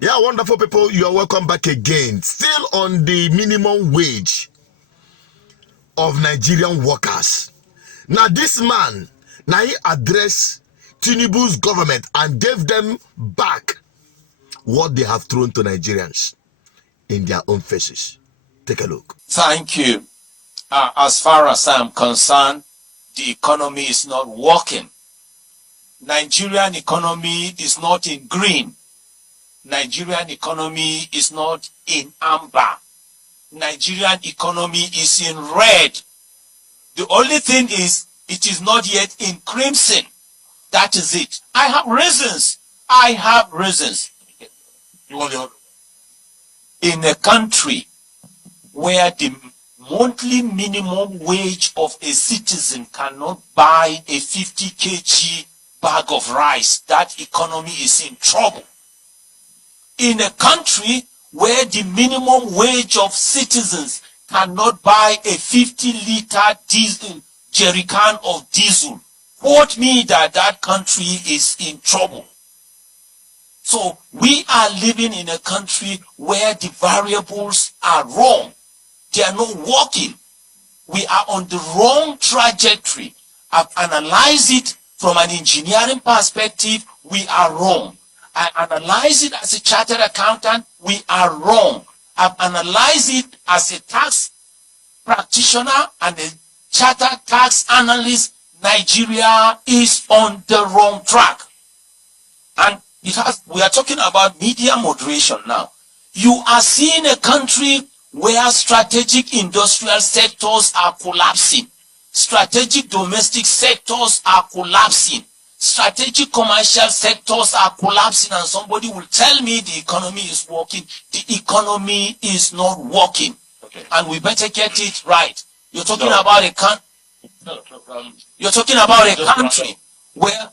Yeah, wonderful people, you are welcome back again. Still on the minimum wage of Nigerian workers. Now this man, now he addressed Tinubu's government and gave them back what they have thrown to Nigerians in their own faces. Take a look. Thank you. As far as I'm concerned, the economy is not working. Nigerian economy is not in green. Nigerian economy is not in amber. Nigerian economy is in red. The only thing is, it is not yet in crimson. That is it. I have reasons. In a country where the monthly minimum wage of a citizen cannot buy a 50 kg bag of rice, that economy is in trouble. In a country where the minimum wage of citizens cannot buy a 50-liter diesel jerrycan of diesel, quote me that country is in trouble. So we are living in a country where the variables are wrong. They are not working. We are on the wrong trajectory. I've analyzed it from an engineering perspective. We are wrong. I analyze it as a chartered accountant. We are wrong. I've analyzed it as a tax practitioner and a chartered tax analyst. Nigeria is on the wrong track. And we are talking about media moderation now. You are seeing a country where strategic industrial sectors are collapsing. Strategic domestic sectors are collapsing. Strategic commercial sectors are collapsing, and somebody will tell me the economy is working. The economy is not working. Okay. And we better get it right. You're talking about you're talking about a country where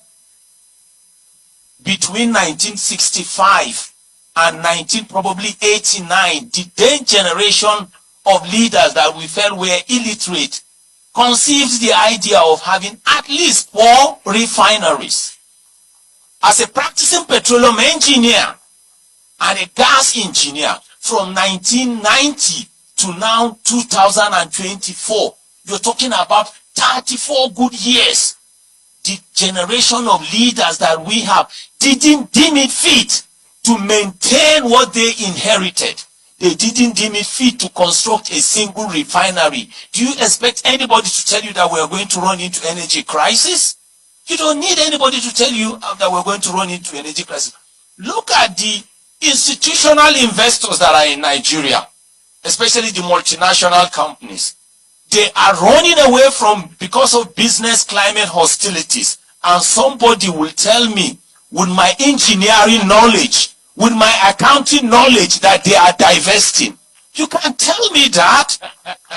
between 1965 and 1989, the then generation of leaders that we felt were illiterate conceived the idea of having at least 4 refineries. As a practicing petroleum engineer and a gas engineer from 1990 to now 2024, you're talking about 34 good years. The generation of leaders that we have didn't deem it fit to maintain what they inherited. They didn't deem it fit to construct a single refinery. Do you expect anybody to tell you that we're going to run into energy crisis? You don't need anybody to tell you that we're going to run into energy crisis. Look at the institutional investors that are in Nigeria, especially the multinational companies. They are running away because of business climate hostilities. And somebody will tell me, with my engineering knowledge, with my accounting knowledge, that they are divesting. You can't tell me that.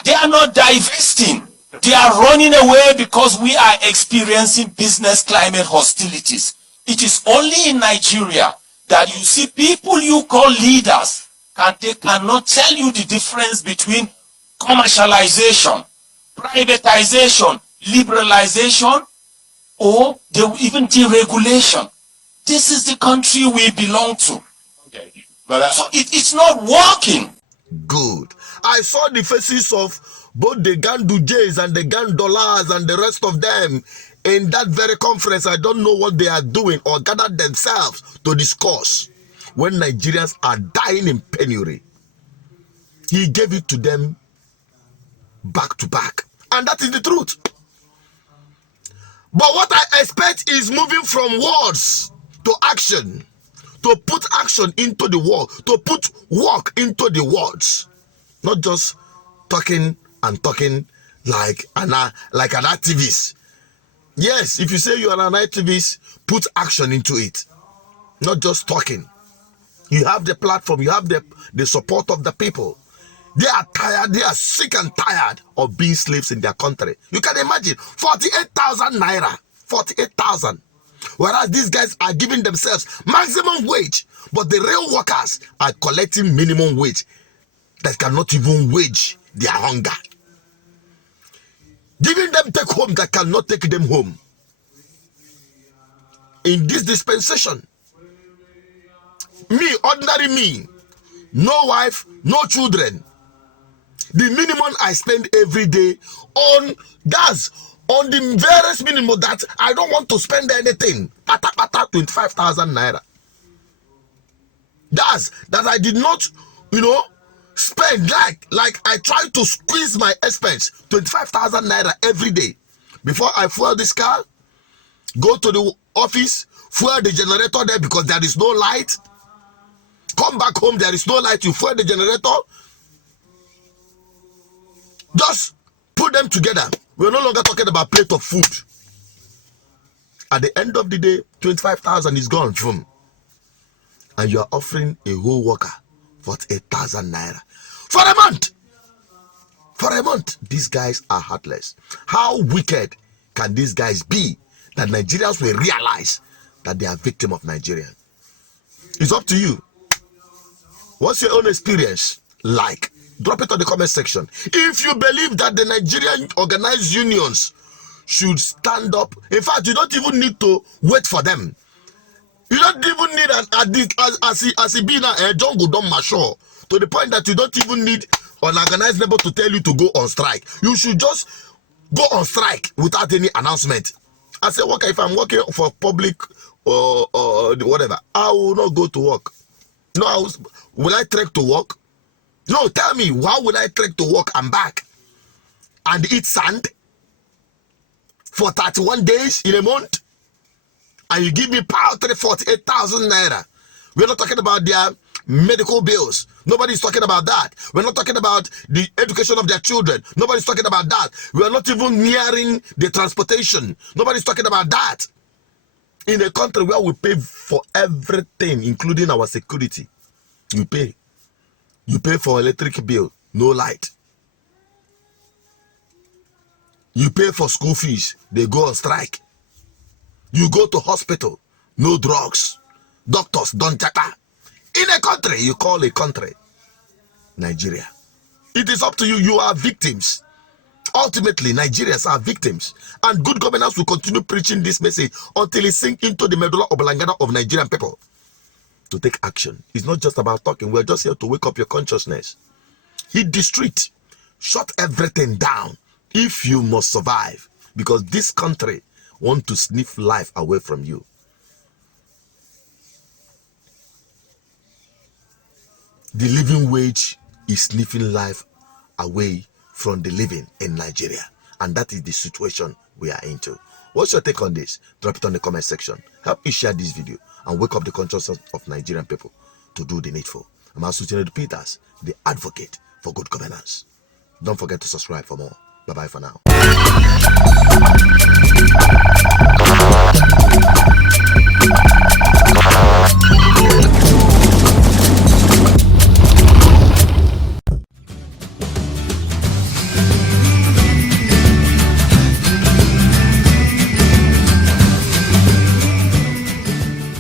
They are not divesting. They are running away because we are experiencing business climate hostilities. It is only in Nigeria that you see people you call leaders, and they cannot tell you the difference between commercialization, privatization, liberalization, or even deregulation. This is the country we belong to. Okay. But so it's not working. Good. I saw the faces of both the Gandujes and the Gandolas and the rest of them in that very conference. I don't know what they are doing or gathered themselves to discuss when Nigerians are dying in penury. He gave it to them back to back. And that is the truth. But what I expect is moving from words to action, to put action into the word, to put work into the words, not just talking and talking like an activist. Yes, if you say you are an activist, put action into it, not just talking. You have the platform, you have the support of the people. They are tired, they are sick and tired of being slaves in their country. You can imagine 48,000 naira, 48,000. Whereas these guys are giving themselves maximum wage, but the real workers are collecting minimum wage that cannot even wage their hunger. Giving them take home that cannot take them home. In this dispensation, Me, ordinary me, no wife, no children. The minimum I spend every day on gas, on the various minimum that I don't want to spend anything. Pata 25,000 naira. Gas that I did not, spend like I try to squeeze my expense. 25,000 naira every day. Before I fuel this car, go to the office, fuel the generator there because there is no light. Come back home, there is no light. You fuel the generator. Just put them together. We're no longer talking about plate of food. At the end of the day, 25,000 is gone from. And you are offering a whole worker 48,000 naira for a month. For a month, these guys are heartless. How wicked can these guys be that Nigerians will realize that they are victim of Nigerian? It's up to you. What's your own experience like? Drop it on the comment section. If you believe that the Nigerian organized unions should stand up, in fact, you don't even need to wait for them. You don't even need as a being a John Godon Mashore, to the point that you don't even need an organized labor to tell you to go on strike. You should just go on strike without any announcement. As a worker, if I'm working for public or whatever, I will not go to work. No, will I trek to work? No, tell me, how will I trek to work and back and eat sand for 31 days in a month? And you give me paltry 48,000 naira. We're not talking about their medical bills. Nobody's talking about that. We're not talking about the education of their children. Nobody's talking about that. We're not even nearing the transportation. Nobody's talking about that. In a country where we pay for everything, including our security, you pay. You pay for electric bill, no light. You pay for school fees, they go on strike. You go to hospital, no drugs. Doctors don't chaka. In a country, you call a country Nigeria. It is up to you. You are victims. Ultimately, Nigerians are victims. And good governance will continue preaching this message until it sinks into the medulla oblongata of Nigerian people. To take action. It's not just about talking. We're just here to wake up your consciousness. Hit the street. Shut everything down if you must survive. Because this country wants to sniff life away from you. The living wage is sniffing life away from the living in Nigeria. And that is the situation we are into. What's your take on this? Drop it on the comment section. Help me share this video and wake up the consciousness of Nigerian people to do the needful. I'm also Tinubu Peters, the advocate for good governance. Don't forget to subscribe for more. Bye-bye for now.